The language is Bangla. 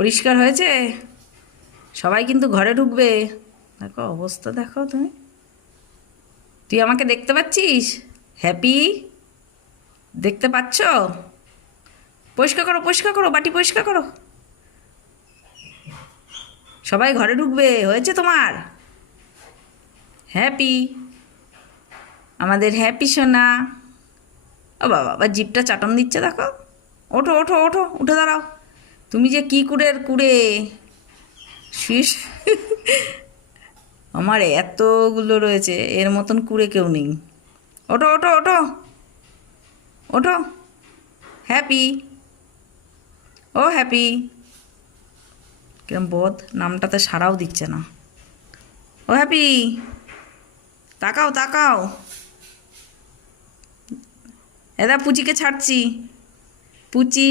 পরিষ্কার হয়েছে? সবাই কিন্তু ঘরে ঢুকবে। দেখো অবস্থা, দেখো তুমি। তুই আমাকে দেখতে পাচ্ছিস? হ্যাপি, দেখতে পাচ্ছ? পরিষ্কার করো, পরিষ্কার করো, বাটি পরিষ্কার করো। সবাই ঘরে ঢুকবে, হয়েছে তোমার? হ্যাপি, আমাদের হ্যাপি সোনা। ও বাবা, আবার জিভটা চাটন দিচ্ছে দেখো। ওঠো ওঠো ওঠো, উঠে দাঁড়াও। তুমি যে কি কুড়ের কুড়ে শীষ। আমার এতগুলো রয়েছে, এর মতন কুড়ে কেউ নেই। ওঠো ওঠো ওঠো ওঠো। হ্যাপি, ও হ্যাপি। কিরম বোধ, নামটাতে সাড়াও দিচ্ছে না। ও হ্যাপি, তাকাও তাকাও। এদা পুচিকে ছাড়ছি। পুচি,